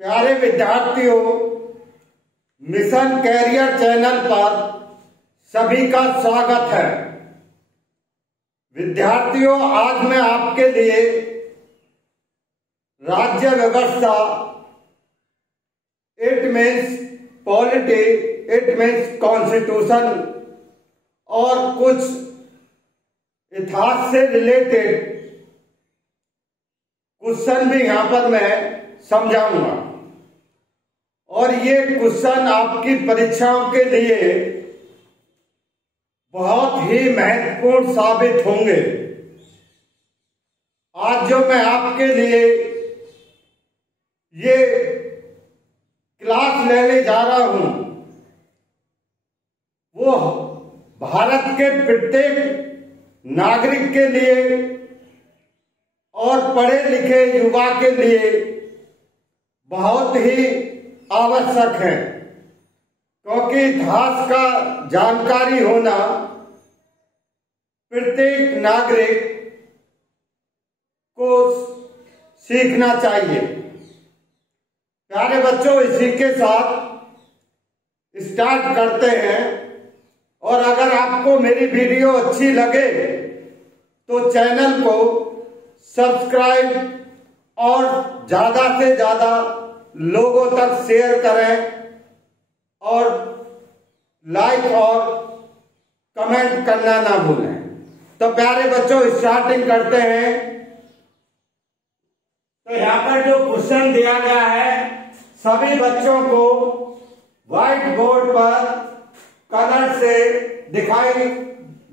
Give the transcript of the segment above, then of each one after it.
प्यारे विद्यार्थियों, mission career channel पर सभी का स्वागत है। विद्यार्थियों, आज मैं आपके लिए राज्य व्यवस्था, it means polity, it means constitution और कुछ इतिहास से रिलेटेड क्वेश्चन भी यहां पर मैं समझाऊंगा और ये क्वेश्चन आपकी परीक्षाओं के लिए बहुत ही महत्वपूर्ण साबित होंगे। आज जो मैं आपके लिए ये क्लास लेने जा रहा हूं वो भारत के प्रत्येक नागरिक के लिए और पढ़े लिखे युवा के लिए बहुत ही आवश्यक है, क्योंकि इतिहास का जानकारी होना प्रत्येक नागरिक को सीखना चाहिए। प्यारे बच्चों, इसी के साथ स्टार्ट करते हैं। और अगर आपको मेरी वीडियो अच्छी लगे तो चैनल को सब्सक्राइब और ज्यादा से ज्यादा लोगों तक शेयर करें और लाइक और कमेंट करना ना भूलें। तो प्यारे बच्चों, स्टार्टिंग करते हैं। तो यहाँ पर जो क्वेश्चन दिया गया है, सभी बच्चों को व्हाइट बोर्ड पर कलर से दिखाई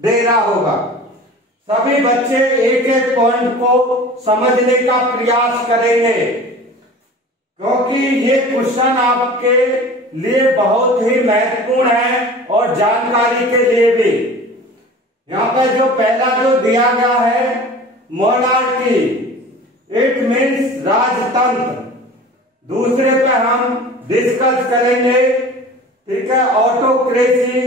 दे रहा होगा। सभी बच्चे एक एक पॉइंट को समझने का प्रयास करेंगे, क्योंकि ये क्वेश्चन आपके लिए बहुत ही महत्वपूर्ण है और जानकारी के लिए भी। यहाँ पर जो पहला जो दिया गया है मोनार्की, इट मीन्स राजतंत्र। दूसरे पे हम डिस्कस करेंगे, ठीक है, ऑटोक्रेसी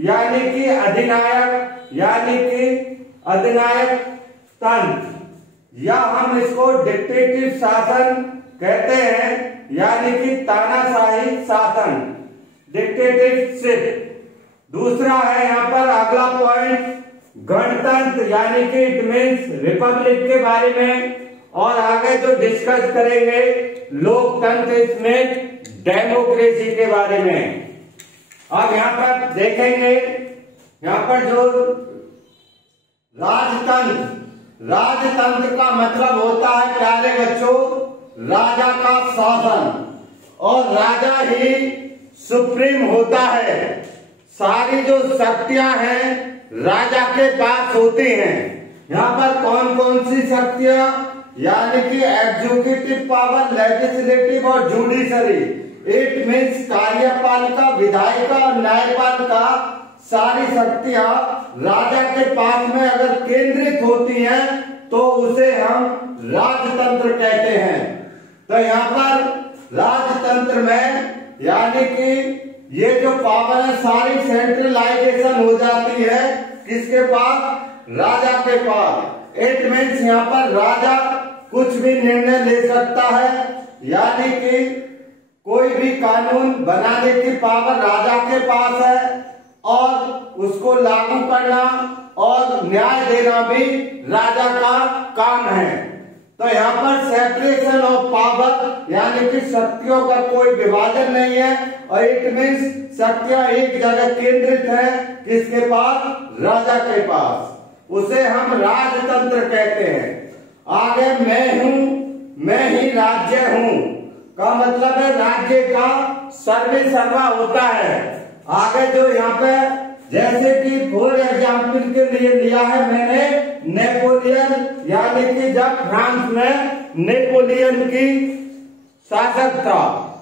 यानी कि अधिनायक, यानी कि अधिनायक तंत्र, या हम इसको डिक्टेटिव शासन कहते हैं, यानी कि तानाशाही शासन, डिक्टेटरशिप। दूसरा है यहाँ पर अगला पॉइंट गणतंत्र, यानी कि इट मीन्स रिपब्लिक के बारे में। और आगे जो डिस्कस करेंगे लोकतंत्र, इसमें डेमोक्रेसी के बारे में। अब यहाँ पर देखेंगे, यहाँ पर जो राजतंत्र, राजतंत्र का मतलब होता है प्यारे बच्चों राजा का शासन, और राजा ही सुप्रीम होता है। सारी जो शक्तियां हैं राजा के पास होती हैं। यहाँ पर कौन कौन सी शक्तियां, यानी कि एग्जीक्यूटिव पावर, लेजिस्लेटिव और जुडिशरी, इट मीन्स कार्यपालिका, विधायिका और न्यायपालिका, सारी शक्तियां राजा के पास में अगर केंद्रित होती हैं तो उसे हम राजतंत्र कहते हैं। तो यहाँ पर राजतंत्र में यानी कि ये जो पावर है सारी सेंट्रलाइजेशन हो जाती है किसके पास? राजा के पास। इट मीन्स यहाँ पर राजा कुछ भी निर्णय ले सकता है, यानी कि कोई भी कानून बनाने की पावर राजा के पास है और उसको लागू करना और न्याय देना भी राजा का काम है। तो यहाँ पर सेपरेशन ऑफ पावर, यानी कि शक्तियों का कोई विभाजन नहीं है, और इट मीन्स शक्तियां एक जगह केंद्रित है किसके पास? राजा के पास। उसे हम राजतंत्र कहते हैं। आगे मैं हूं, मैं ही राज्य हूं का मतलब है राज्य का सर्वे सर्वा होता है। आगे जो यहाँ पे जैसे कि फॉर एग्जाम्पल के लिए लिया है मैंने नेपोलियन, यानी कि जब फ्रांस में नेपोलियन की शासक था,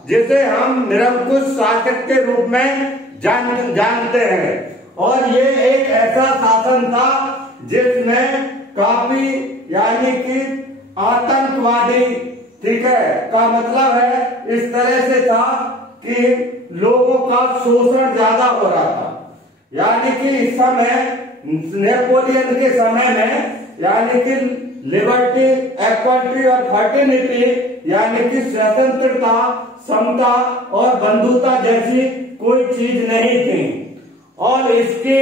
जिसे हम निरंकुश शासक के रूप में जानते हैं। और ये एक ऐसा शासन था जिसमें काफी यानी कि आतंकवादी, ठीक है, का मतलब है इस तरह से था कि लोगों का शोषण ज्यादा हो रहा था। यानी कि इस समय नेपोलियन के समय में यानी कि लिबर्टी, इक्वालिटी और फर्टिलिटी यानी कि स्वतंत्रता, समता और बंधुता जैसी कोई चीज नहीं थी। और इसकी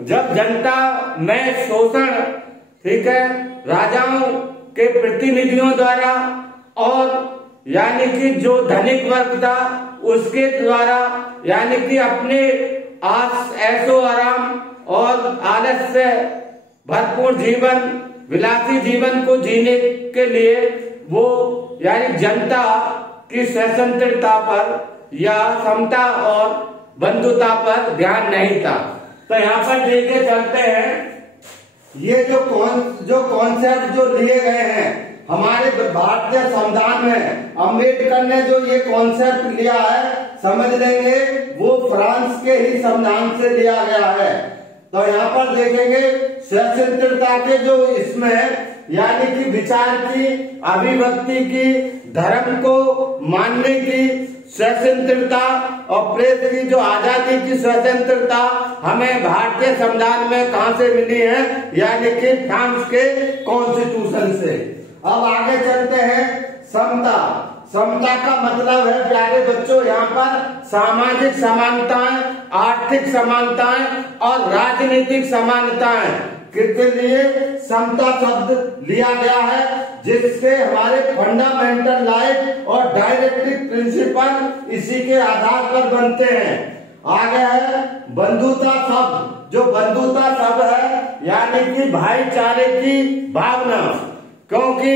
जब जनता में शोषण, ठीक है, राजाओं के प्रतिनिधियों द्वारा और यानी कि जो धनिक वर्ग था उसके द्वारा यानी कि अपने ऐशो आराम और आलस से भरपूर जीवन, विलासी जीवन को जीने के लिए वो यानी जनता की स्वतंत्रता पर या समता और बंधुता पर ध्यान नहीं था। तो यहाँ पर लेके चलते हैं, ये जो कॉन्सेप्ट जो लिए गए हैं हमारे भारतीय संविधान में, अम्बेडकर ने जो ये कॉन्सेप्ट लिया है, समझ लेंगे वो फ्रांस के ही संविधान से लिया गया है। तो यहाँ पर देखेंगे स्वतंत्रता के जो इसमें यानी कि विचार की, अभिव्यक्ति की, धर्म को मानने की स्वतंत्रता और प्रेस की जो आजादी की स्वतंत्रता हमें भारतीय संविधान में कहां से मिली है, यानी कि फ्रांस के कॉन्स्टिट्यूशन से। अब आगे चलते हैं, समता। समता का मतलब है प्यारे बच्चों यहाँ पर सामाजिक समानताएं, आर्थिक समानताएं और राजनीतिक समानताएं के लिए समता शब्द लिया गया है, जिससे हमारे फंडामेंटल राइट और डायरेक्टिव प्रिंसिपल इसी के आधार पर बनते हैं। आगे है बंधुता शब्द। जो बंधुता शब्द है यानी कि भाईचारे की भावना, क्योंकि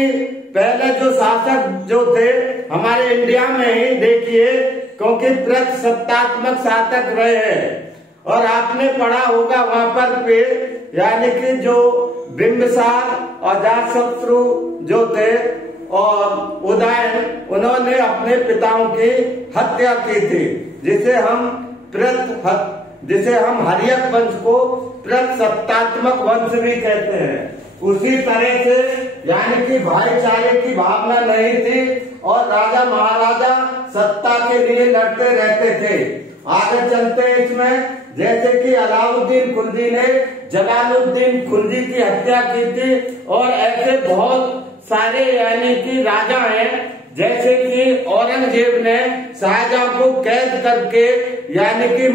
पहले जो शासक जो थे हमारे इंडिया में ही देखिए, क्योंकि प्रजासत्तात्मक शासक रहे हैं और आपने पढ़ा होगा वहां पर यानी कि जो बिंबिसार और अजातशत्रु जो थे और उदयन, उन्होंने अपने पिताओं की हत्या की थी, जिसे हम हर्यक वंश को प्रजासत्तात्मक वंश भी कहते हैं। उसी तरह से यानी कि भाईचारे की भावना नहीं थी और राजा महाराजा सत्ता के लिए लड़ते रहते थे। आगे चलते हैं इसमें, जैसे कि अलाउद्दीन खिलजी ने जलालुद्दीन खिलजी की हत्या की थी और ऐसे बहुत सारे यानी कि राजा हैं, जैसे कि औरंगजेब ने शाहजहां को कैद करके यानी कि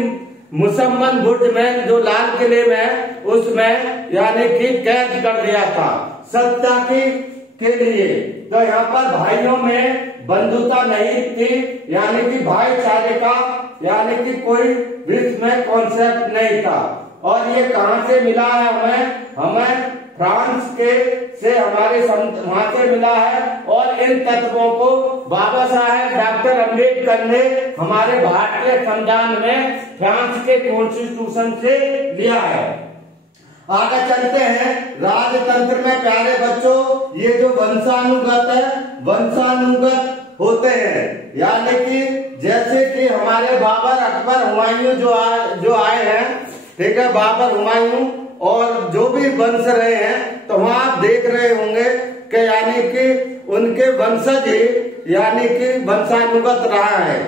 मुसम्मन बुर्ज में जो लाल किले में उसमें यानी कि कैद कर दिया था सत्ता के लिए। तो यहाँ पर भाइयों में बंधुता नहीं थी, यानी कि भाईचारे का यानी कि कोई भी इसमें कॉन्सेप्ट नहीं था। और ये कहाँ से मिला है हमें फ्रांस के से हमारे वहां से मिला है। और इन तत्वों को बाबा साहेब डॉक्टर अम्बेडकर ने हमारे भारतीय संविधान में फ्रांस के कॉन्स्टिट्यूशन से लिया है। आगे चलते हैं, राजतंत्र में प्यारे बच्चों ये जो वंशानुगत है, वंशानुगत होते हैं, यानी कि जैसे कि हमारे बाबर, अकबर, हुमायूं जो आए हैं, ठीक है, बाबर, हुमायूं और जो भी वंश रहे हैं, तो वहां आप देख रहे होंगे कि यानी कि उनके वंशज ही यानी कि वंशानुगत रहा है।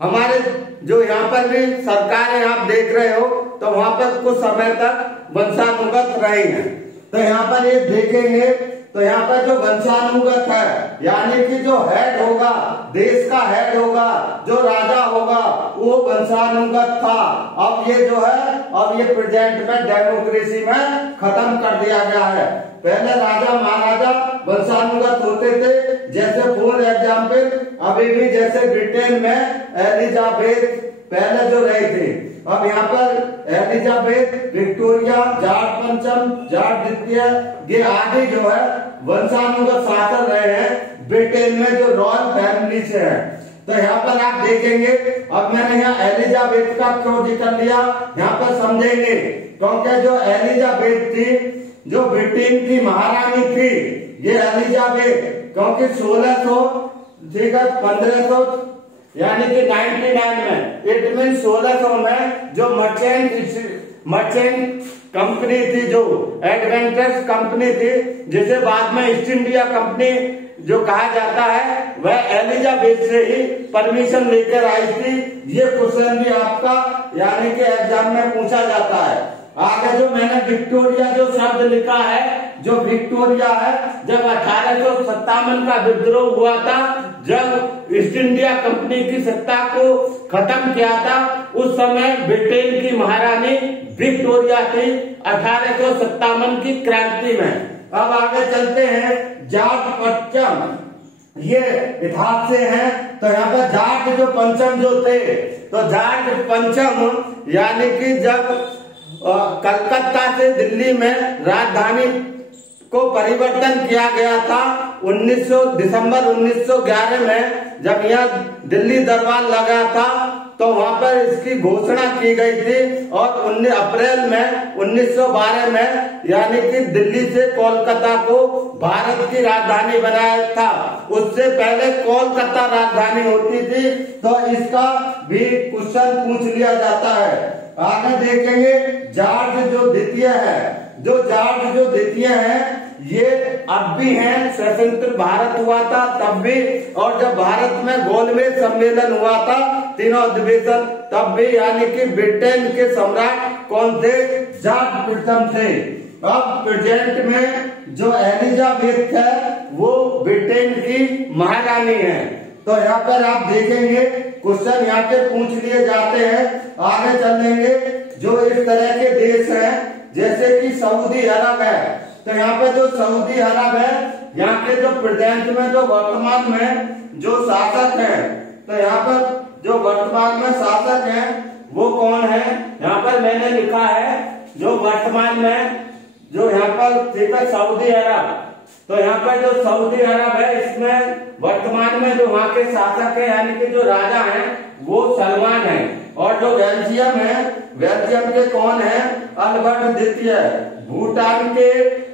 हमारे जो यहाँ पर भी सरकारें आप देख रहे हो तो वहां पर कुछ समय तक वंशानुगत रही है। तो यहाँ पर ये देखेंगे तो यहाँ पर जो वंशानुगत है यानी कि जो हेड होगा, देश का हेड होगा, जो राजा होगा वो वंशानुगत था। अब ये जो है अब ये प्रेजेंट में डेमोक्रेसी में खत्म कर दिया गया है। पहले राजा महाराजा वंशानुगत होते थे, जैसे फॉर एग्जाम्पल अभी भी जैसे ब्रिटेन में एलिजाबेथ पहले जो रहे थे, अब यहाँ पर एलिजाबेथ, विक्टोरिया, जॉर्ज पंचम, जॉर्ज द्वितीय, ये आदि जो है वंशानुगत शासक रहे हैं ब्रिटेन में, जो रॉयल फैमिली से है। तो यहाँ पर आप देखेंगे, अब मैंने यहाँ एलिजाबेथ का क्यों जिक्र लिया यहाँ पर समझेंगे, क्योंकि जो एलिजाबेथ थी जो ब्रिटेन की महारानी थी, ये एलिजाबेथ क्योंकि 1600 ठीक है 1500 यानी कि 99 में, इट मीन 1600 में जो मर्चेंट कंपनी थी, जो एडवेंचर्स कंपनी थी, जिसे बाद में ईस्ट इंडिया कंपनी जो कहा जाता है, वह एलिजाबेथ से ही परमिशन लेकर आई थी। ये क्वेश्चन भी आपका यानी कि एग्जाम में पूछा जाता है। आगे जो मैंने विक्टोरिया जो शब्द लिखा है, जो विक्टोरिया है, जब 1857 का विद्रोह हुआ था, जब ईस्ट इंडिया कंपनी की सत्ता को खत्म किया था, उस समय ब्रिटेन की महारानी विक्टोरिया थी 1857 की क्रांति में। अब आगे चलते हैं। जाट पंचम, ये इतिहास से है। तो यहाँ पर जाट जो पंचम जो थे, तो जाट पंचम यानी कि जब कलकत्ता से दिल्ली में राजधानी को परिवर्तन किया गया था 19 दिसंबर 1911 में, जब यहाँ दिल्ली दरबार लगा था, तो वहां पर इसकी घोषणा की गई थी। और 19 अप्रैल में 1912 में यानी कि दिल्ली से कोलकाता को भारत की राजधानी बनाया था। उससे पहले कोलकाता राजधानी होती थी। तो इसका भी क्वेश्चन पूछ लिया जाता है। आगे देखेंगे जाट जो द्वितीय है, जो जाट जो द्वितीय है, ये अब भी है। स्वतंत्र भारत हुआ था तब भी, और जब भारत में गोलमेज सम्मेलन हुआ था, तीनों अधिवेशन, तब भी, यानी कि ब्रिटेन के सम्राट कौन थे? जाट प्रथम थे। अब प्रेजेंट में जो एलिजाबेथ है वो ब्रिटेन की महारानी है। तो यहाँ पर आप देखेंगे क्वेश्चन यहाँ पे पूछ लिए जाते हैं। आगे चलेंगे। जो इस तरह के देश हैं जैसे कि सऊदी अरब है, तो यहाँ पे जो सऊदी अरब है, यहाँ के जो प्रेजेंट में जो वर्तमान में जो शासक है, तो यहाँ पर जो वर्तमान में शासक है वो कौन है? यहाँ पर मैंने लिखा है जो वर्तमान में जो यहाँ पर ठीक है सऊदी अरब। तो यहाँ पर जो सऊदी अरब है, इसमें वर्तमान में जो वहाँ के शासक है यानी कि जो राजा है वो सलमान है। और जो बेल्जियम है, बेल्जियम के कौन है? अल्बर्ट द्वितीय। भूटान के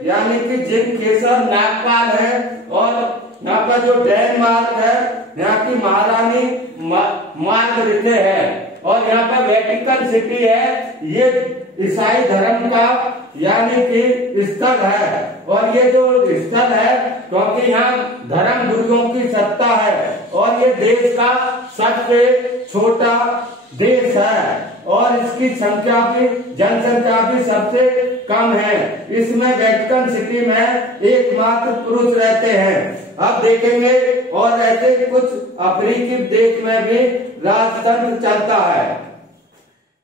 यानी कि जिन केसर नागपाल है। और यहाँ पर जो डेनमार्क है, यहाँ की महारानी मार्गरेटे है। और यहाँ पर वेटिकन सिटी है, ये ईसाई धर्म का यानी कि स्थल है। और ये जो स्थल है क्योंकि यहाँ धर्म गुरुओं की सत्ता है। और ये देश का सबसे छोटा देश है और इसकी संख्या भी, जनसंख्या भी सबसे कम है। इसमें वेटिकन सिटी में एकमात्र पुरुष रहते हैं। अब देखेंगे और ऐसे कुछ अफ्रीकी देश में भी राजतंत्र चलता है।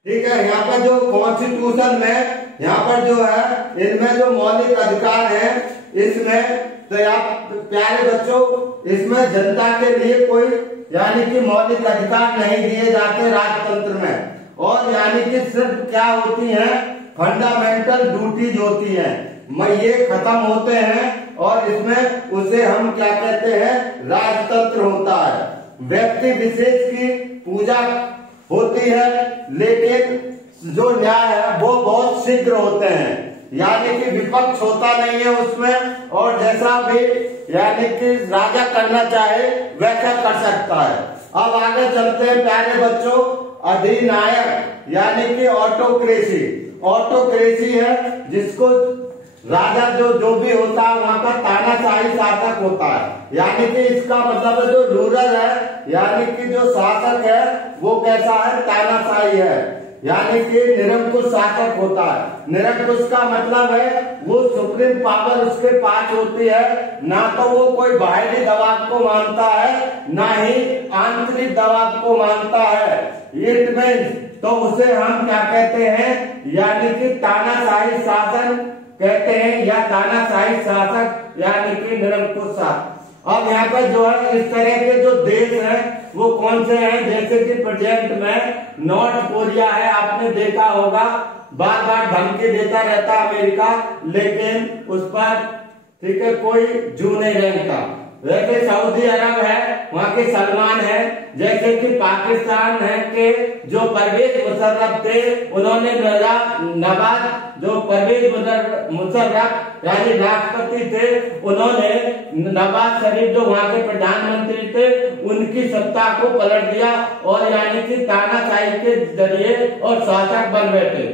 ठीक है। यहाँ पर जो कॉन्स्टिट्यूशन में यहाँ पर जो है, इनमें जो मौलिक अधिकार है, इसमें तो आप प्यारे बच्चों, इसमें जनता के लिए कोई यानी कि मौलिक अधिकार नहीं दिए जाते राजतंत्र में। और यानी कि सिर्फ क्या होती है? फंडामेंटल ड्यूटीज होती है, ये खत्म होते हैं। और इसमें उसे हम क्या कहते हैं? राजतंत्र होता है। व्यक्ति विशेष की पूजा होती है, लेकिन जो न्याय है वो बहुत शीघ्र होते हैं, यानी कि विपक्ष होता नहीं है उसमें। और जैसा भी यानी कि राजा करना चाहे वैसा कर सकता है। अब आगे चलते हैं प्यारे बच्चों। अधिनायक यानी कि ऑटोक्रेसी। ऑटोक्रेसी है जिसको राजा जो भी होता है वहाँ का तानाशाही शासक होता है। यानी कि इसका मतलब जो रूलर है यानी कि जो शासक है वो कैसा है? तानाशाही है, यानी कि निरंकुश शासक होता है। निरंकुश का मतलब है वो सुप्रीम पावर उसके पास होती है, ना तो वो कोई बाहरी दबाव को मानता है ना ही आंतरिक दबाव को मानता है। इट मीन्स तो उसे हम क्या कहते हैं? यानी कि तानाशाही शासन कहते हैं, या तानाशाही शासक यानी कि निरंकुश शासक। अब यहाँ पर जो है इस तरह के जो देश हैं वो कौन से हैं? जैसे कि प्रेजेंट में नॉर्थ कोरिया है, आपने देखा होगा, बार बार धमकी देता रहता अमेरिका, लेकिन उस पर ठीक है कोई जू नहीं रहता। वैसे सऊदी अरब है, वहाँ के सलमान है। जैसे कि पाकिस्तान है के जो परवेज मुशर्रफ थे, उन्होंने नवाज जो परवेज मुशर्रफ यानी राष्ट्रपति थे, उन्होंने नवाज शरीफ जो वहाँ के प्रधानमंत्री थे उनकी सत्ता को पलट दिया और यानी कि तानाशाही के जरिए और शासक बन बैठे।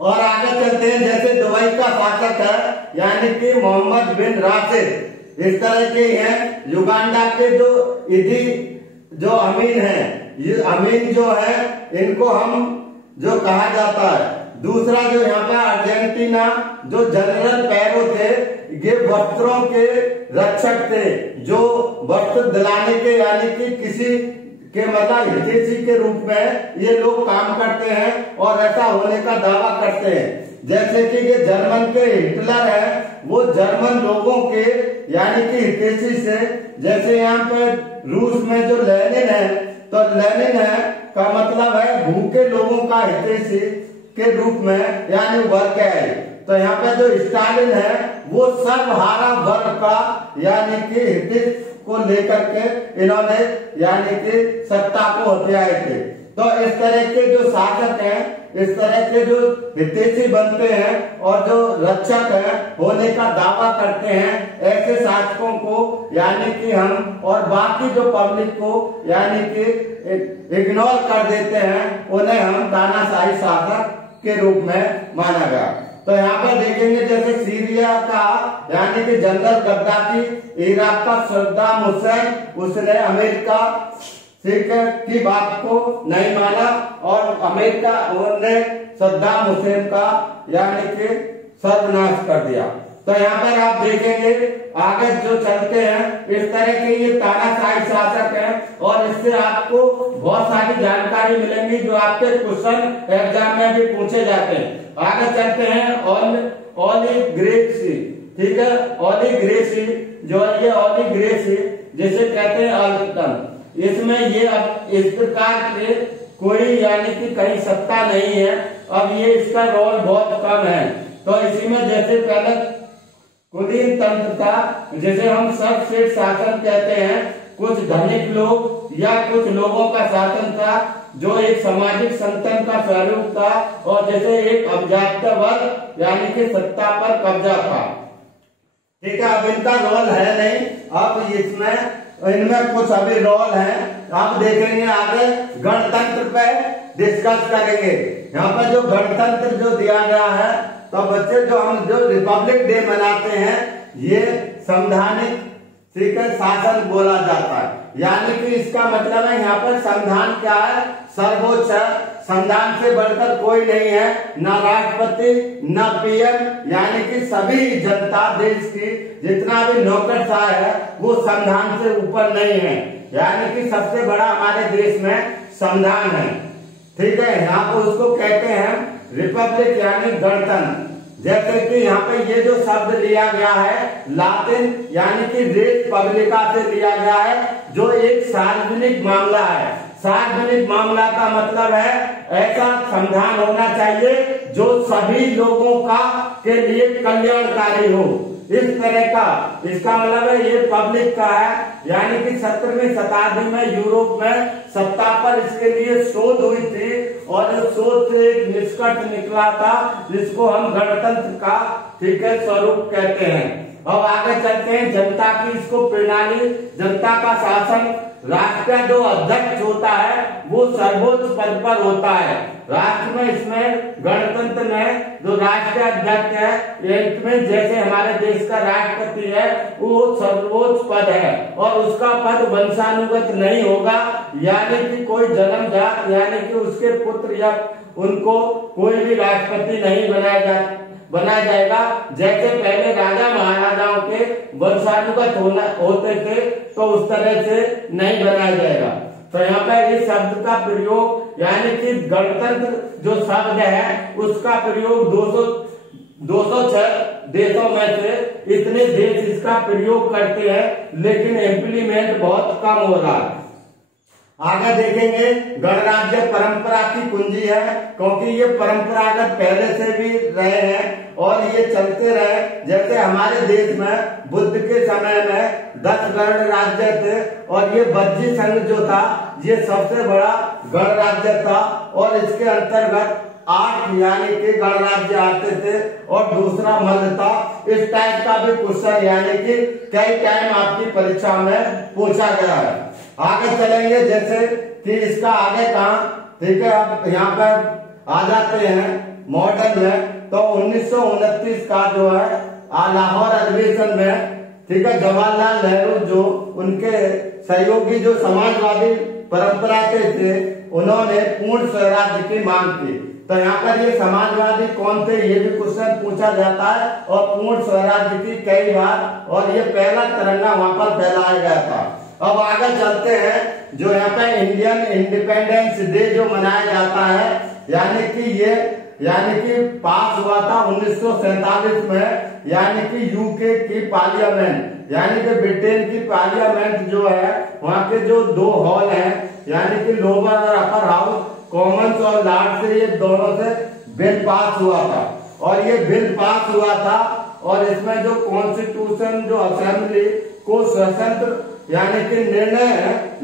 और आगे चलते हैं। जैसे दुबई का शासक है यानी कि मोहम्मद बिन राशिद, इस तरह के हैं। युगांडा के जो इदी जो अमीन है, ये अमीन जो है इनको हम जो कहा जाता है दूसरा जो यहाँ पे अर्जेंटीना, जो जनरल पैरो थे, ये वस्त्रों के रक्षक थे, जो वस्त्र दिलाने के यानी कि किसी के मतलब हितैषी के रूप में ये लोग काम करते हैं और ऐसा होने का दावा करते हैं। जैसे कि ये जर्मन के हिटलर है, वो जर्मन लोगों के यानी कि हितैषी से, जैसे यहाँ पे रूस में जो लेनिन है, तो लेनिन है का मतलब है भूखे लोगों का हितैषी के रूप में यानी उभर के आए। तो यहाँ पे जो स्टालिन है वो सर्वहारा वर्ग का यानी कि हित को लेकर के इन्होंने यानी कि सत्ता को हथियाए थे। तो इस तरह के जो शासक हैं, इस तरह के जो हितैषी बनते हैं और जो रक्षक है होने का दावा करते हैं, ऐसे शासकों को यानी कि हम और बाकी जो पब्लिक को यानी कि इग्नोर कर देते हैं, उन्हें हम तानाशाही शासक के रूप में माना गया। तो यहाँ पर देखेंगे जैसे सीरिया का यानी कि जनरल गद्दाफी, इराक का सद्दाम हुसैन, उसने अमेरिका की बात को नहीं माना और अमेरिका ने सद्दाम हुसैन का यानी कि सर्वनाश कर दिया। तो यहाँ पर आप देखेंगे आगे जो चलते हैं, इस तरह के ये तानाशाही शासक हैं और इससे आपको बहुत सारी जानकारी मिलेंगी जो आपके क्वेश्चन एग्जाम में भी पूछे जाते हैं। आगे चलते हैं ओलिगोक्रेसी, ठीक है, ओलिगोक्रेसी जो है ये ओलिगोक्रेसी जिसे कहते हैं अल्पतंत्र, इसमें ये इस प्रकार के कोई यानी कि कहीं सत्ता नहीं है। अब ये इसका रोल बहुत कम है। तो इसी में जैसे पहले कुलीन तंत्र था, जैसे हम सबसे शासन कहते हैं, कुछ धनिक लोग या कुछ लोगों का शासन था जो एक सामाजिक संतन का स्वरूप था और जैसे एक अभिजात वर्ग यानी कि सत्ता पर कब्जा था। ठीक है, अब इनका रोल है नहीं, अब इसमें इनमें कुछ अभी रोल है, आप देखेंगे आगे गणतंत्र पे डिस्कस करेंगे। यहाँ पर जो गणतंत्र जो दिया गया है, तो बच्चे जो हम जो रिपब्लिक डे मनाते हैं, ये संवैधानिक ठीक है शासन बोला जाता है। यानी कि इसका मतलब है यहाँ पर संविधान क्या है, सर्वोच्च है, संविधान से बढ़कर कोई नहीं है, न राष्ट्रपति न पीएम, यानी कि सभी जनता देश की जितना भी नौकरशाह है वो संविधान से ऊपर नहीं है। यानी कि सबसे बड़ा हमारे देश में संविधान है। ठीक है, यहाँ पर उसको कहते हैं रिपब्लिक यानी गणतंत्र। जैसे कि यहाँ पे ये जो शब्द लिया गया है लातिन यानी कि रेस पब्लिका से लिया गया है, जो एक सार्वजनिक मामला है। सार्वजनिक मामला का मतलब है ऐसा संविधान होना चाहिए जो सभी लोगों का के लिए कल्याणकारी हो, इस तरह का इसका मतलब है ये पब्लिक का है। यानी कि 17वीं शताब्दी में यूरोप में सत्ता पर इसके लिए शोध हुई थी और इस शोध से एक निष्कर्ष निकला था जिसको हम गणतंत्र का ठीक है स्वरूप कहते हैं। अब आगे चलते हैं जनता की इसको प्रणाली, जनता का शासन। राष्ट्र का जो अध्यक्ष होता है वो सर्वोच्च पद पर होता है। राष्ट्र में इसमें गणतंत्र में जो राष्ट्र अध्यक्ष है, इसमें जैसे हमारे देश का राष्ट्रपति है वो सर्वोच्च पद है और उसका पद वंशानुगत नहीं होगा, यानी कि कोई जन्मजात यानी कि उसके पुत्र या उनको कोई भी राष्ट्रपति नहीं बनाया जाएगा। जैसे पहले राजा महाराजाओं के वंशानुगत होते थे तो उस तरह से नहीं बनाया जाएगा। तो यहाँ पर इस शब्द का प्रयोग यानी कि गणतंत्र जो शब्द है उसका प्रयोग 206 देशों में से इतने देश इसका प्रयोग करते हैं, लेकिन इम्प्लीमेंट बहुत कम हो रहा है। आगे देखेंगे गणराज्य परंपरा की कुंजी है, क्योंकि ये परंपरागत पहले से भी रहे हैं और ये चलते रहे। जैसे हमारे देश में बुद्ध के समय में 10 गणराज्य थे और ये बज्जी संघ जो था ये सबसे बड़ा गणराज्य था और इसके अंतर्गत 8 यानी कि गणराज्य आते थे और दूसरा मल्ल था। इस टाइप का भी क्वेश्चन यानी कि कई टाइम आपकी परीक्षा में पूछा गया है। आगे चलेंगे जैसे कि इसका आगे कहाँ ठीक है, आप यहाँ पर आ जाते हैं मॉडल में। तो 1929 का जो है लाहौर अधिवेशन में ठीक है जवाहरलाल नेहरू जो उनके सहयोगी जो समाजवादी परंपरा के थे, उन्होंने पूर्ण स्वराज्य की मांग की। तो यहाँ पर ये समाजवादी कौन थे, ये भी क्वेश्चन पूछा जाता है। और पूर्ण स्वराज्य की कई बार, और ये पहला तिरंगा वहां पर फहराया गया था। अब आगे चलते हैं, जो यहाँ पे इंडियन इंडिपेंडेंस डे जो मनाया जाता है, यानी कि पास हुआ था 1947 में, यानी कि यूके की पार्लियामेंट, यानी कि ब्रिटेन की पार्लियामेंट जो है, वहाँ के जो दो हॉल हैं, यानी कि लोअर और अपर हाउस, कॉमन्स और लॉर्ड से, ये दोनों से बिल पास हुआ था। और ये बिल पास हुआ था, और इसमें जो कॉन्स्टिट्यूशन, जो असेंबली को स्वतंत्र यानी कि निर्णय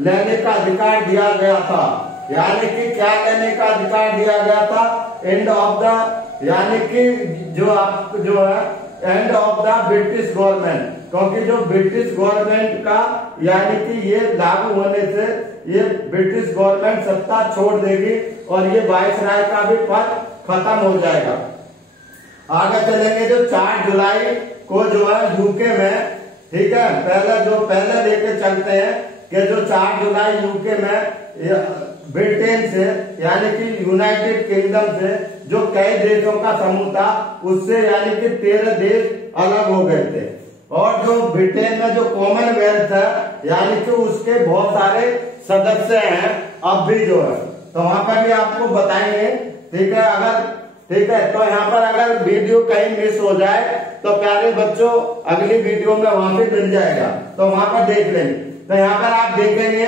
लेने का अधिकार दिया गया था। यानी कि क्या लेने का अधिकार दिया गया था, एंड ऑफ द, यानी कि जो है end of the British government, क्योंकि जो ब्रिटिश गवर्नमेंट का, यानी कि ये लागू होने से ये ब्रिटिश गवर्नमेंट सत्ता छोड़ देगी, और ये वाइसराय का भी पद खत्म हो जाएगा। आगे चलेंगे, जो 4 जुलाई को जो है यूके में, ठीक है, पहले लेके चलते हैं कि जो 4 जुलाई यूके में ब्रिटेन से, यानी कि यूनाइटेड किंगडम से, जो कई देशों का समूह था, उससे यानी कि 13 देश अलग हो गए थे। और जो ब्रिटेन में जो कॉमनवेल्थ है, यानी कि उसके बहुत सारे सदस्य हैं अब भी जो है, तो वहां पर भी आपको बताएंगे। ठीक है, तो यहाँ पर अगर वीडियो कहीं मिस हो जाए तो प्यारे बच्चों अगली वीडियो में वहां पे मिल जाएगा, तो वहां पर देख लेंगे। तो यहाँ पर आप देखेंगे,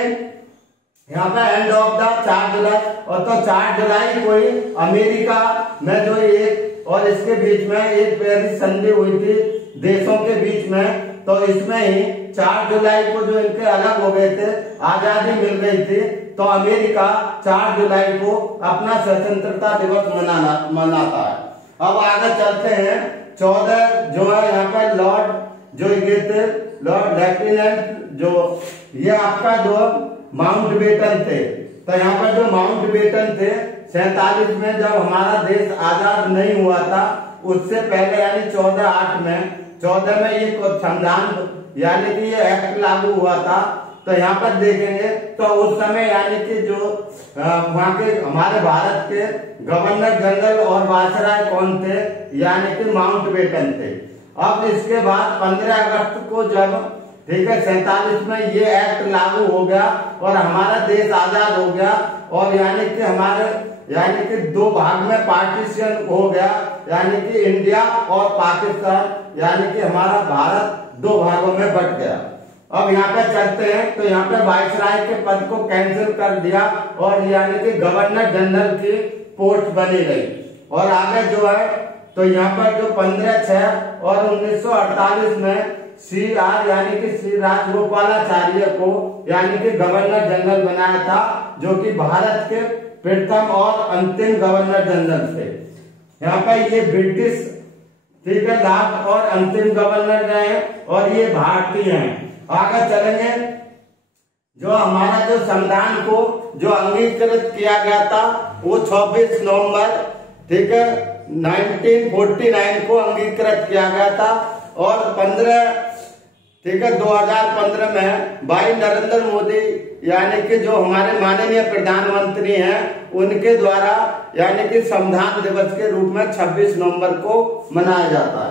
यहाँ पर एंड ऑफ द 4 जुलाई, और तो 4 जुलाई को ही अमेरिका में जो एक और इसके बीच में एक पेरिस संधि हुई थी देशों के बीच में, तो इसमें ही 4 जुलाई को जो इनके अलग हो गए थे, आजादी मिल गई थी, तो अमेरिका 4 जुलाई को अपना स्वतंत्रता दिवस मनाता है। अब आगे चलते हैं, 14 जो है यहाँ पर लॉर्ड जो ये थे, लॉर्ड लेफ्टिनेंट जो ये आपका जो माउंटबेटन थे, तो यहाँ पर जो माउंटबेटन थे 47 में जब हमारा देश आजाद नहीं हुआ था, उससे पहले यानी 14 में ये संविधान यानी कि ये एक्ट लागू हुआ था। तो यहाँ पर देखेंगे तो उस समय यानी कि जो वहाँ के हमारे भारत के गवर्नर जनरल और वायसराय कौन थे, यानी कि माउंटबेटन थे। अब इसके बाद 15 अगस्त को जब 47 में ये एक्ट लागू हो गया और हमारा देश आजाद हो गया, और यानी कि 2 भाग में पार्टीशन हो गया, यानी कि इंडिया और पाकिस्तान, यानी कि हमारा भारत 2 भागों में बट गया। अब यहाँ पे चलते हैं, तो यहाँ पे वाइसराय के पद को कैंसिल कर दिया, और यानी कि गवर्नर जनरल की पोस्ट बनी रही। और आगे जो है, तो यहाँ पर जो 15/6 और 1948 में CR यानी कि श्री राजगोपालाचार्य को यानी कि गवर्नर जनरल बनाया था, जो कि भारत के प्रथम और अंतिम गवर्नर जनरल थे। यहाँ पर ये ब्रिटिश लास्ट और अंतिम गवर्नर रहे, और ये भारतीय हैं। आगे चलेंगे, जो हमारा जो संविधान को जो अंगीकृत किया गया था, वो 26 नवंबर 1949 को अंगीकृत किया गया था, और 2015 में भाई नरेंद्र मोदी यानी कि जो हमारे माननीय प्रधानमंत्री हैं, उनके द्वारा यानी कि संविधान दिवस के रूप में 26 नवंबर को मनाया जाता है।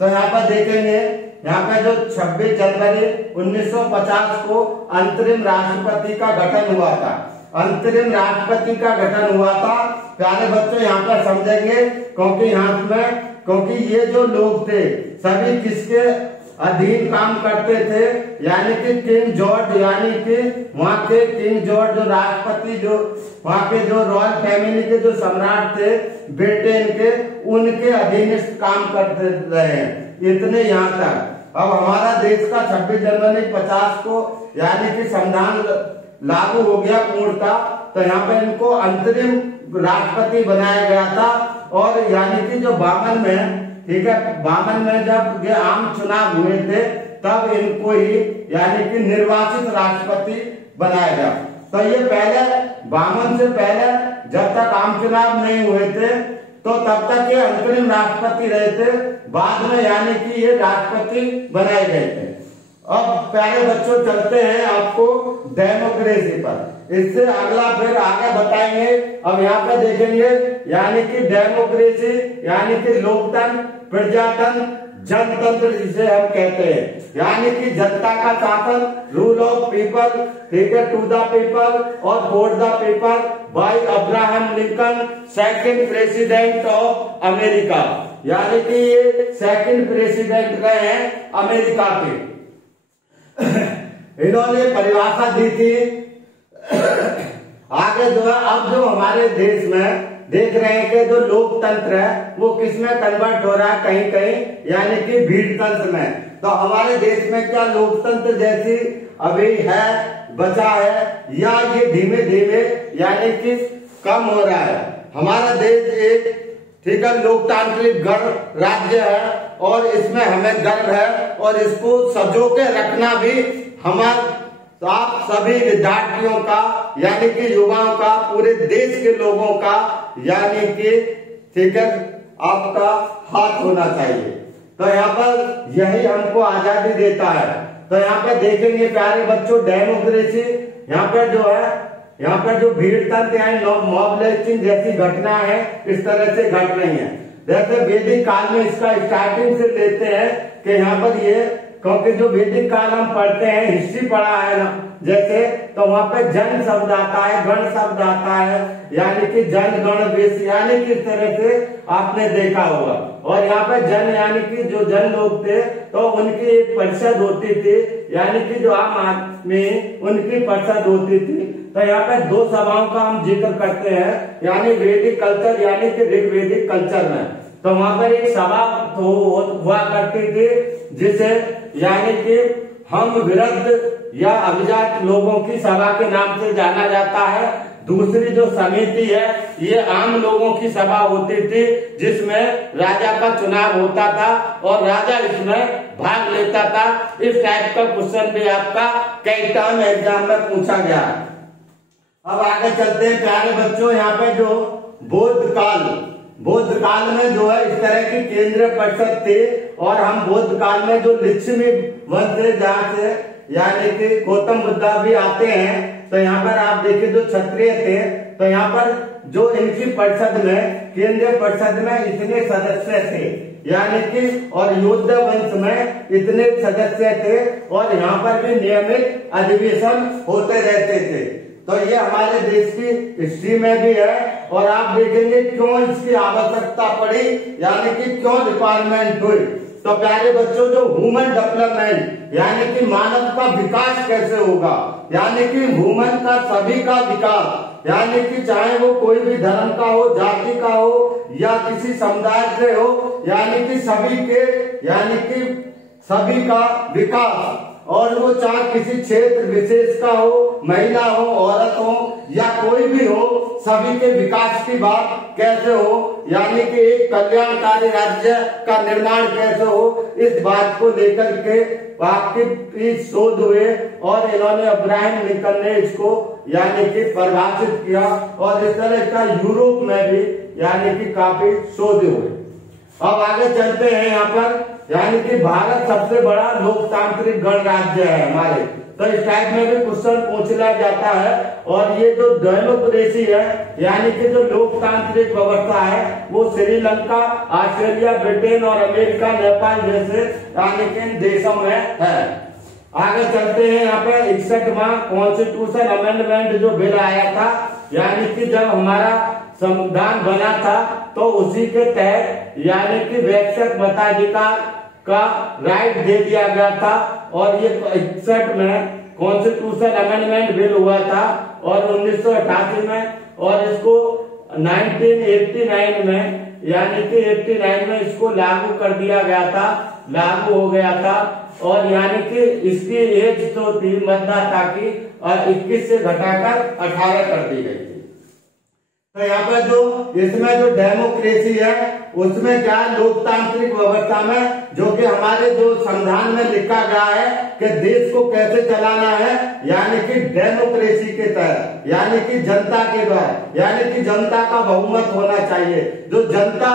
तो यहाँ पर देखेंगे, यहाँ पे जो 26 जनवरी 1950 को अंतरिम राष्ट्रपति का गठन हुआ था। अंतरिम राष्ट्रपति का गठन हुआ था, प्यारे बच्चों यहाँ पर समझेंगे, क्योंकि ये जो लोग थे सभी किसके अधीन काम करते थे, यानी कि किंग जॉर्ज, यानी कि वहाँ के किंग जॉर्ज जो राष्ट्रपति, जो वहाँ के जो रॉयल फैमिली के जो सम्राट थे ब्रिटेन के, उनके अधीनस्थ काम करते रहे हैं, इतने यहाँ तक। अब हमारा देश का 26 जनवरी 50 को यानी कि संविधान लागू हो गया पूर्णता, तो यहाँ पे इनको अंतरिम राष्ट्रपति बनाया गया था। और यानी कि जो 52 में 52 में जब ये आम चुनाव हुए थे, तब इनको ही यानी कि निर्वाचित राष्ट्रपति बनाया गया। तो ये पहले 52 से पहले जब तक आम चुनाव नहीं हुए थे, तो तब तक ये अंतरिम राष्ट्रपति रहे थे, बाद में यानी कि ये राष्ट्रपति बनाए गए थे। अब प्यारे बच्चों चलते हैं आपको डेमोक्रेसी पर। इससे अगला फिर आगे बताएंगे। अब यहाँ पे देखेंगे यानी कि डेमोक्रेसी यानी कि लोकतंत्र, प्रजातंत्र, जनतंत्र जिसे हम कहते हैं, यानी कि जनता का शासन, रूल ऑफ पीपल, ठीक है, टू द पीपल और for the people by Abraham Lincoln, second president of America. यानी कि ये सेकंड प्रेसिडेंट रहे हैं अमेरिका के। इन्होंने परिभाषा दी थी। आगे जो है अब जो हमारे देश में देख रहे हैं कि जो लोकतंत्र है वो किसमें कन्वर्ट हो रहा है, कहीं कहीं यानी कि भीड़ तंत्र में। तो हमारे देश में क्या लोकतंत्र जैसी अभी है, बचा है, या ये धीमे धीमे यानी कि कम हो रहा है। हमारा देश एक ठीक है लोकतांत्रिक राज्य है और इसमें हमें गर्व है और इसको सजो के रखना भी हमारे आप सभी विद्यार्थियों का यानी कि युवाओं का, पूरे देश के लोगों का यानी कि ठीक है आपका हाथ होना चाहिए। तो यहाँ पर यही हमको आजादी देता है। तो यहाँ पे देखेंगे प्यारे बच्चों डेमोक्रेसी, यहाँ पर जो है यहाँ पर जो भीड़ तंत्र यानी मॉब लिंचिंग जैसी घटना है इस तरह से घट रही है। जैसे वैदिक काल में इसका स्टार्टिंग से लेते हैं कि यहाँ पर ये, क्योंकि जो वैदिक काल हम पढ़ते हैं, हिस्ट्री पढ़ा है ना जैसे, तो वहाँ पे जन शब्द आता है, गण शब्द आता है, यानी कि जन गण वेश, यानी कि इस तरह से आपने देखा होगा। और यहाँ पे जन यानी कि जो जन लोग थे तो उनकी एक परिषद होती थी, यानी कि जो आम आदमी उनकी परिषद होती थी। तो यहाँ पे दो सभाओं का हम जिक्र करते हैं, यानी वैदिक कल्चर यानी कि ऋग्वेदिक कल्चर में। तो वहां पर एक सभा हुआ करती थी जिसे यानी कि हम विरुद्ध या अभिजात लोगों की सभा के नाम से जाना जाता है। दूसरी जो समिति है ये आम लोगों की सभा होती थी जिसमें राजा का चुनाव होता था और राजा इसमें भाग लेता था। इस टाइप का क्वेश्चन भी आपका कई टर्म एग्जाम में पूछा गया। अब आगे चलते हैं प्यारे बच्चों, यहाँ पे जो बौद्ध काल में जो है इस तरह की केंद्रीय परिषद थी और हम बौद्ध काल में जो लिच्छवी वंश है जहाँ से यानी कि गौतम बुद्धा भी आते हैं। तो यहाँ पर आप देखिए जो क्षत्रिय थे, तो यहाँ पर जो इनकी परिषद में, केंद्रीय परिषद में इतने सदस्य थे यानी कि, और योद्ध वंश में इतने सदस्य थे और यहाँ पर भी नियमित अधिवेशन होते रहते थे। तो ये हमारे देश की हिस्ट्री में भी है और आप देखेंगे क्यों इसकी आवश्यकता पड़ी, यानी कि क्यों रिक्वायरमेंट हुई। तो प्यारे बच्चों जो ह्यूमन डेवलपमेंट यानी कि मानव का विकास कैसे होगा, यानी कि ह्यूमन का सभी का विकास, यानी कि चाहे वो कोई भी धर्म का हो, जाति का हो या किसी समुदाय से हो, यानी कि सभी के यानी कि सभी का विकास, और वो चाहे किसी क्षेत्र विशेष का हो, महिला हो, औरत हो या कोई भी हो, सभी के विकास की बात कैसे हो, यानी कि एक कल्याणकारी राज्य का निर्माण कैसे हो, इस बात को लेकर के आपके शोध हुए और इन्होंने अब्राहम लिंकन ने इसको यानी कि परिभाषित किया और इस तरह का यूरोप में भी यानी कि काफी शोध हुए। अब आगे चलते हैं यहाँ पर, यानी कि भारत सबसे बड़ा लोकतांत्रिक गणराज्य है हमारे। तो इस टाइप में भी क्वेश्चन पूछा जाता है। और ये जो डेमोक्रेसी है यानी कि जो लोकतांत्रिक व्यवस्था है वो श्रीलंका, ऑस्ट्रेलिया, ब्रिटेन और अमेरिका, नेपाल जैसे यानी कि इन देशों में है। आगे चलते हैं यहाँ पे 61वां कॉन्स्टिट्यूशन अमेंडमेंट जो बिल आया था, यानी कि जब हमारा संविधान बना था तो उसी के तहत यानी कि व्यक्तिगत मताधिकार का राइट दे दिया गया था और ये 61 में कॉन्स्टिट्यूशन अमेंडमेंट बिल हुआ था और 1988 में, और इसको 1989 में यानी कि 89 में इसको लागू कर दिया गया था, लागू हो गया था। और यानी कि इसकी एज तो थी मतदाता की और 21 से घटाकर 18 कर दी गई थी। तो यहाँ पर जो इसमें जो डेमोक्रेसी है उसमें क्या लोकतांत्रिक व्यवस्था में जो कि हमारे जो संविधान में लिखा गया है कि देश को कैसे चलाना है, यानी कि डेमोक्रेसी के तहत, यानी कि जनता के द्वारा, यानी कि जनता का बहुमत होना चाहिए। जो जनता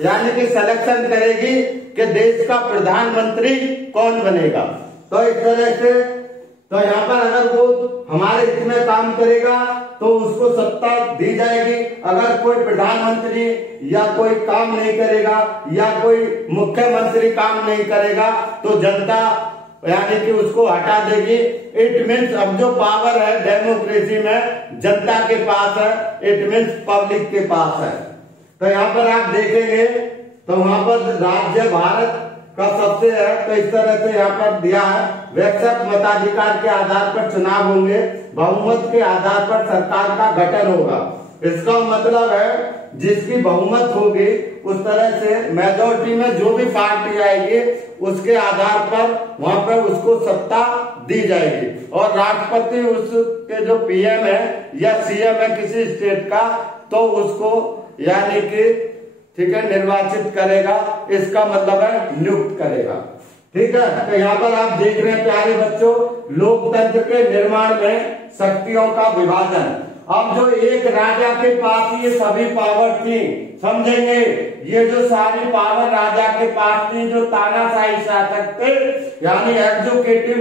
यानी कि सिलेक्शन करेगी कि देश का प्रधानमंत्री कौन बनेगा। तो इस तरह से तो यहाँ पर अगर वो हमारे हित में काम करेगा तो उसको सत्ता दी जाएगी। अगर कोई प्रधानमंत्री या कोई काम नहीं करेगा या कोई मुख्यमंत्री काम नहीं करेगा तो जनता यानी कि उसको हटा देगी। इट मीन्स अब जो पावर है डेमोक्रेसी में जनता के पास है, इट मीन्स पब्लिक के पास है। तो यहाँ पर आप देखेंगे तो वहां पर राज्य भारत का सबसे है, तो इस तरह से यहाँ पर दिया है वैश्विक मताधिकार के आधार पर चुनाव होंगे, बहुमत के आधार पर सरकार का गठन होगा। इसका मतलब है जिसकी बहुमत होगी उस तरह से मेजोरिटी में जो भी पार्टी आएगी उसके आधार पर वहां पर उसको सत्ता दी जाएगी। और राष्ट्रपति उसके जो पीएम है या सीएम है किसी स्टेट का तो उसको यानी कि ठीक है निर्वाचित करेगा, इसका मतलब है नियुक्त करेगा। ठीक है, तो यहाँ पर आप देख रहे हैं प्यारे बच्चों लोकतंत्र के निर्माण में शक्तियों का विभाजन। अब जो एक राजा के पास ये सभी पावर थी, समझेंगे ये जो सारी पावर राजा के पास थी, जो तानाशाही शासक थे यानी एग्जीक्यूटिव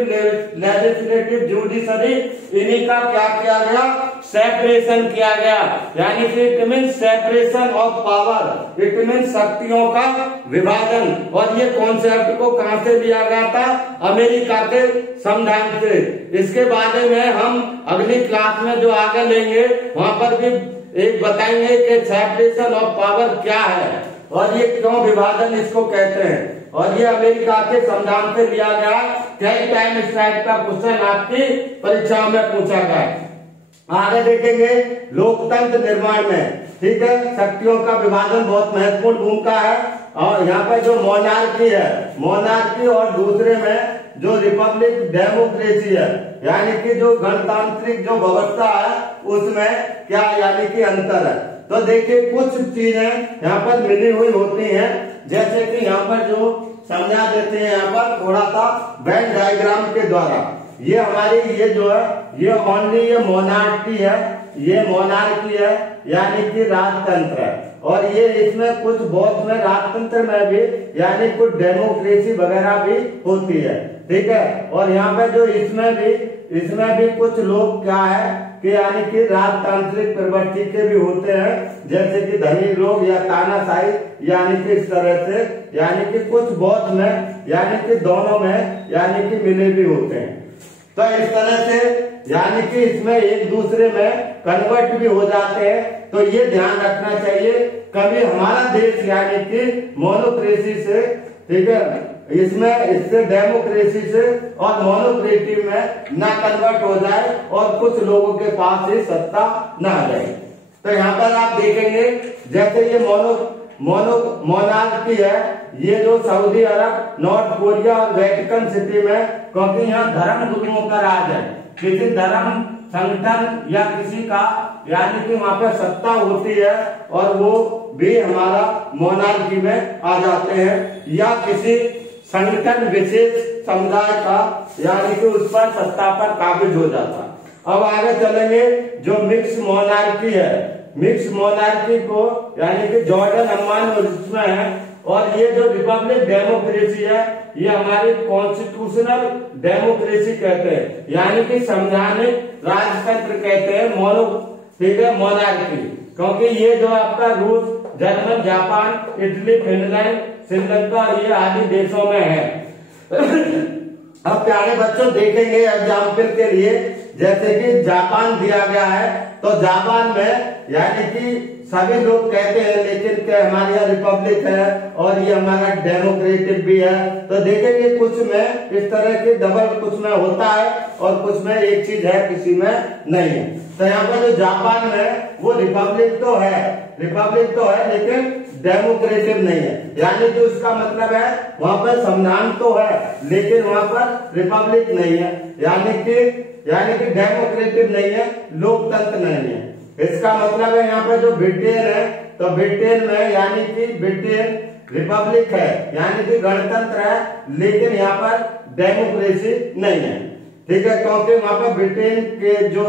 लेजिस्लेटिव जुडिशरी, इन्हीं का क्या किया गया सेपरेशन किया गया। यानी कि it mean separation of power, it mean शक्तियों का विभाजन। और ये कॉन्सेप्ट को कहां से लिया गया था? अमेरिका के संविधान से। इसके बारे में हम अगली क्लास में जो आगे लेंगे वहां पर भी एक बताएंगे कि सेपरेशन ऑफ पावर क्या है और ये क्यों विभाजन इसको कहते हैं। और ये अमेरिका के संविधान से लिया गया। कई टाइम इस टाइप का क्वेश्चन आपकी परीक्षा में पूछा गया। आगे देखेंगे लोकतंत्र निर्माण में, ठीक है, शक्तियों का विभाजन बहुत महत्वपूर्ण भूमिका है। और यहाँ पर जो मोनार्की है, मोनार्की और दूसरे में जो रिपब्लिक डेमोक्रेसी है यानी कि जो गणतांत्रिक जो व्यवस्था है उसमें क्या यानी कि अंतर है। तो देखिए कुछ चीजें यहाँ पर मिली हुई होती हैं, जैसे कि यहाँ पर जो समझा देते हैं यहाँ पर थोड़ा सा वेन डायग्राम के द्वारा। ये हमारी ये जो है ये ओनली ये मोनार्की है, ये मोनार्की है यानी कि राजतंत्र है। और ये इसमें कुछ बहुत में राजतंत्र में भी यानी कुछ डेमोक्रेसी वगैरह भी होती है। ठीक है, और यहाँ पे जो इसमें भी कुछ लोग क्या है कि यानी कि राजतांत्रिक प्रवृत्ति के भी होते हैं, जैसे कि धनी लोग या तानाशाही यानी कि इस तरह से यानी कि कुछ बहुत में यानी कि दोनों में यानी कि मिले भी होते हैं। तो इस तरह से यानी कि इसमें एक दूसरे में कन्वर्ट भी हो जाते हैं। तो ये ध्यान रखना चाहिए कभी हमारा देश यानी कि मोनोक्रेसी से, ठीक है, इसमें इससे डेमोक्रेसी से और मोनोक्रेटिव में ना कन्वर्ट हो जाए और कुछ लोगों के पास ही सत्ता ना आ जाए। तो यहाँ पर आप देखेंगे जैसे ये मोनार्की है, ये जो सऊदी अरब, नॉर्थ कोरिया और वेटिकन सिटी में, क्योंकि यहाँ धर्म गुरुओं का राज है, किसी धर्म संगठन या किसी का यानी कि वहां पर सत्ता होती है और वो भी हमारा मोनार्की में आ जाते हैं, या किसी संगठन विशेष समुदाय का यानी कि उस पर सत्ता पर काबिज हो जाता। अब आगे चलेंगे जो मिक्स मोनार्की है, मिक्स मोनार्की को यानी कि जॉर्डन अम्मान उसमें है। और ये जो रिपब्लिक डेमोक्रेसी है ये हमारी कॉन्स्टिट्यूशनल डेमोक्रेसी कहते हैं, यानी कि संवैधानिक राजतंत्र कहते हैं मोनो, ठीक है, मोनार्की। क्योंकि ये जो आपका रूस, German, Japan, Italy, Finland, Sri Lanka ये आदि देशों में है। अब प्यारे बच्चों देखेंगे एग्जाम्पल के लिए, जैसे कि जापान दिया गया है, तो जापान में यानी कि सभी लोग कहते हैं लेकिन क्या हमारे यहाँ रिपब्लिक है और ये हमारा डेमोक्रेटिक भी है। तो देखेंगे कुछ में इस तरह के डबल, कुछ में होता है और कुछ में एक चीज है किसी में नहीं है। तो यहाँ पर जो जापान में वो रिपब्लिक तो है लेकिन डेमोक्रेटिव नहीं है, यानी कि उसका मतलब है वहां पर संविधान तो है लेकिन वहां पर रिपब्लिक नहीं है, यानी कि डेमोक्रेटिव नहीं है, लोकतंत्र नहीं है। इसका मतलब है यहाँ पर जो ब्रिटेन है, तो ब्रिटेन में यानी कि ब्रिटेन रिपब्लिक है यानी कि गणतंत्र है, लेकिन यहाँ पर डेमोक्रेसी नहीं है। ठीक है, क्योंकि वहां पर ब्रिटेन के जो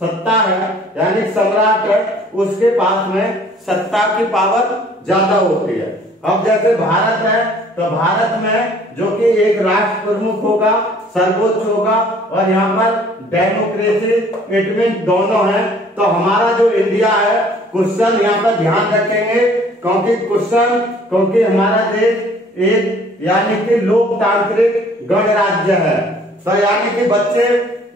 सत्ता है यानी सम्राट है उसके पास में सत्ता की पावर ज्यादा होती है। अब जैसे भारत है तो भारत में जो कि एक राष्ट्र प्रमुख होगा, सर्वोच्च होगा, और यहाँ पर डेमोक्रेसी इट मीन दोनों है। तो हमारा जो इंडिया है, क्वेश्चन यहाँ पर ध्यान रखेंगे क्योंकि हमारा देश एक यानी कि लोकतांत्रिक गणराज्य है। तो यानी कि बच्चे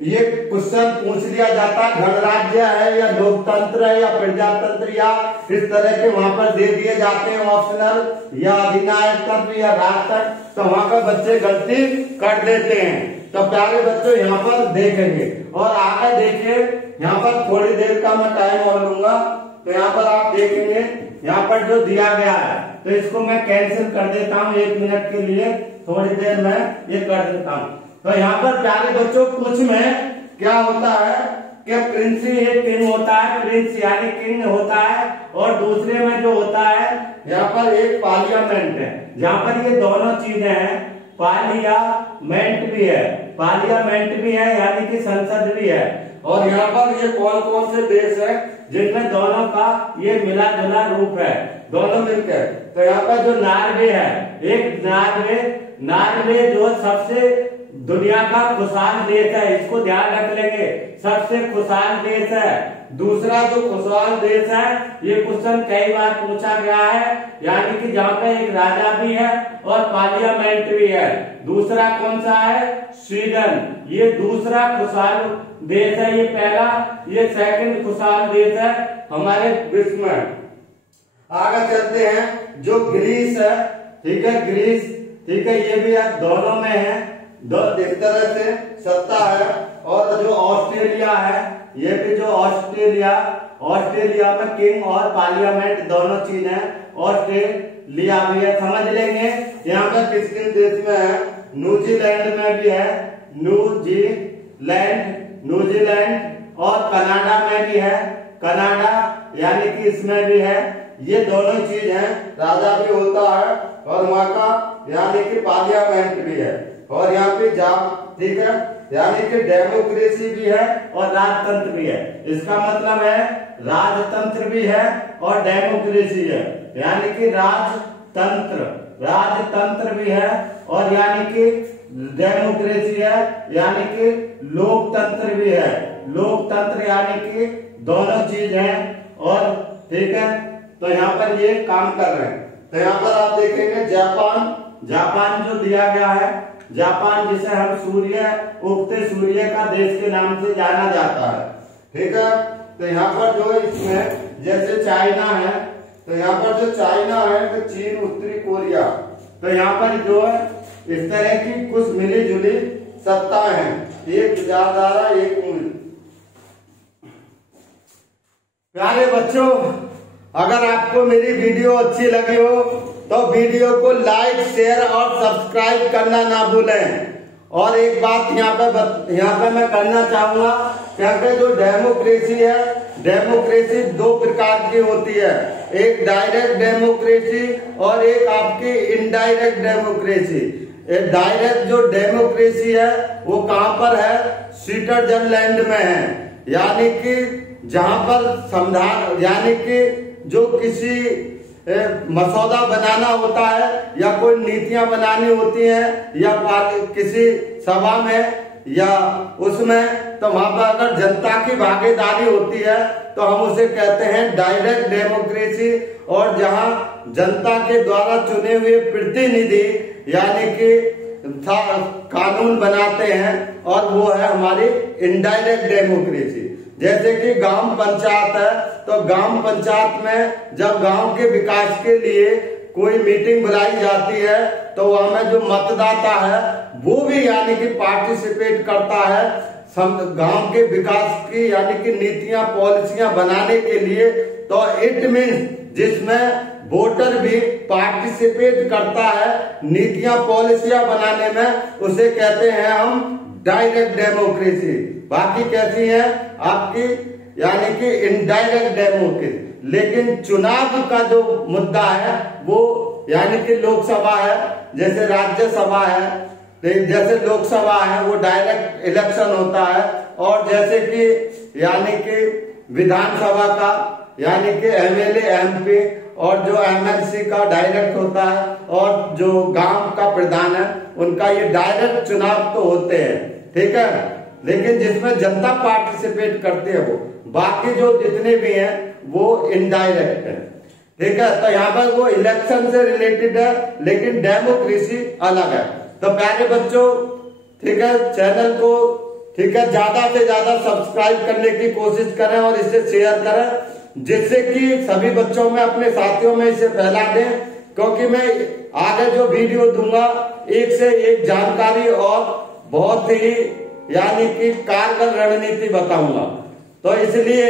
ये क्वेश्चन पूछ लिया जाता है गणराज्य है या लोकतंत्र है या प्रजातंत्र या इस तरह के वहां पर दे दिए जाते हैं ऑप्शनल या अधिनायक तंत्र या राजतंत्र, तो वहां पर बच्चे गलती कर देते हैं। तो प्यारे बच्चों यहाँ पर देखेंगे और आगे देखिए, यहाँ पर थोड़ी देर का मैं टाइम और लूंगा। तो यहाँ पर आप देखेंगे यहाँ पर जो दिया गया है तो इसको मैं कैंसिल कर देता हूँ 1 मिनट के लिए, थोड़ी देर में ये कर देता हूँ। तो यहाँ पर प्यारे बच्चों कुछ में क्या होता है कि प्रिंस एक किंग होता है, प्रिंस यानी किंग होता है, और दूसरे में जो होता है यहाँ पर एक पार्लियामेंट है, जहाँ पर ये दोनों चीजें हैं, पार्लियामेंट भी है यानी कि संसद भी है। और यहाँ पर ये कौन कौन से देश है जिनमें दोनों का ये मिला जुला रूप है, दोनों मिलकर। तो यहाँ पर जो नॉर्वे है, एक नॉर्वे जो सबसे दुनिया का खुशहाल देश है, इसको ध्यान रख लेंगे, सबसे खुशहाल देश है। दूसरा जो खुशहाल देश है, ये क्वेश्चन कई बार पूछा गया है, यानी कि जहाँ पे एक राजा भी है और पार्लियामेंट भी है। दूसरा कौन सा है? स्वीडन, ये दूसरा खुशहाल देश है, ये पहला, ये सेकंड खुशहाल देश है हमारे विश्व में। आगे चलते हैं, जो ग्रीस है, ठीक है, ग्रीस, ठीक है, ये भी दोनों में है, दो इस तरह से सत्ता है। और जो ऑस्ट्रेलिया है, ये भी जो ऑस्ट्रेलिया में किंग और पार्लियामेंट दोनों चीज है, ऑस्ट्रेलिया भी है, समझ लेंगे। यहाँ पर किस किस देश में है? न्यूजीलैंड में भी है, न्यूजीलैंड और कनाडा में भी है, कनाडा यानी कि इसमें भी है, ये दोनों चीज है। राजा भी होता है और वहाँ का यानी कि पार्लियामेंट भी है, और यहाँ पे ठीक है, यानी कि डेमोक्रेसी भी है और राजतंत्र भी है। इसका मतलब है राजतंत्र भी है और डेमोक्रेसी है, यानी कि राजतंत्र भी है और यानी कि डेमोक्रेसी है, यानी कि लोकतंत्र भी है, लोकतंत्र यानी कि दोनों चीज है। और ठीक है, तो यहाँ पर ये काम कर रहे हैं। तो यहाँ पर आप देखेंगे जापान जो दिया गया है, जापान जिसे हम उगते सूर्य का देश के नाम से जाना जाता है, ठीक है। तो यहाँ पर जो इसमें जैसे चाइना है, तो यहाँ पर जो चाइना है तो चीन, उत्तरी कोरिया, तो यहाँ पर जो है इस तरह की कुछ मिली जुली सत्ताएं हैं, एक विचारधारा, एक मूल। प्यारे बच्चों, अगर आपको मेरी वीडियो अच्छी लगी हो तो वीडियो को लाइक, शेयर और सब्सक्राइब करना ना भूलें। और एक बात यहाँ पे मैं करना चाहूंगा, क्योंकि जो डेमोक्रेसी है, डेमोक्रेसी 2 प्रकार की होती है, एक डायरेक्ट डेमोक्रेसी और एक आपकी इनडायरेक्ट डेमोक्रेसी। डायरेक्ट जो डेमोक्रेसी है वो कहाँ पर है? स्विट्जरलैंड में है, यानी कि जहाँ पर संविधान यानी कि जो किसी मसौदा बनाना होता है या कोई नीतियां बनानी होती हैं या किसी सभा में या उसमें, तो वहां पर अगर जनता की भागीदारी होती है तो हम उसे कहते हैं डायरेक्ट डेमोक्रेसी। और जहां जनता के द्वारा चुने हुए प्रतिनिधि यानी कि कानून बनाते हैं, और वो है हमारी इनडायरेक्ट डेमोक्रेसी। जैसे कि ग्राम पंचायत है, तो ग्राम पंचायत में जब गांव के विकास के लिए कोई मीटिंग बुलाई जाती है तो वहां में जो मतदाता है वो भी यानी कि पार्टिसिपेट करता है गांव के विकास की यानी कि नीतियां पॉलिसियां बनाने के लिए। तो इट मीन्स जिसमें वोटर भी पार्टिसिपेट करता है नीतियां पॉलिसियां बनाने में, उसे कहते हैं हम डायरेक्ट डेमोक्रेसी। बाकी कैसी है आपकी यानी कि इनडायरेक्ट डेमोक्रेसी। लेकिन चुनाव का जो मुद्दा है वो यानी कि लोकसभा है, जैसे राज्यसभा है, जैसे लोकसभा है वो डायरेक्ट इलेक्शन होता है, और जैसे कि यानी कि विधानसभा का यानी कि एमएलए, एमपी और जो एमएलसी का डायरेक्ट होता है और जो गांव का प्रधान है उनका ये डायरेक्ट चुनाव तो होते हैं, ठीक है, लेकिन जिसमें जनता पार्टिसिपेट करती है वो, बाकी जो जितने भी हैं वो इनडायरेक्ट है, ठीक है। तो यहाँ पर वो इलेक्शन से रिलेटेड है लेकिन डेमोक्रेसी अलग है। तो प्यारे बच्चों, ठीक है, चैनल को, ठीक है, ज्यादा से ज्यादा सब्सक्राइब करने की कोशिश करें और इसे शेयर करें, जिससे कि सभी बच्चों में, अपने साथियों में इसे फैला दें, क्योंकि मैं आगे जो वीडियो दूंगा एक से एक जानकारी और बहुत ही यानी कि कारगर रणनीति बताऊंगा। तो इसलिए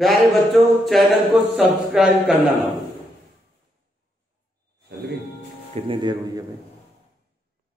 प्यारे बच्चों चैनल को सब्सक्राइब करना ना भूलें। कितनी देर हुई है भाई?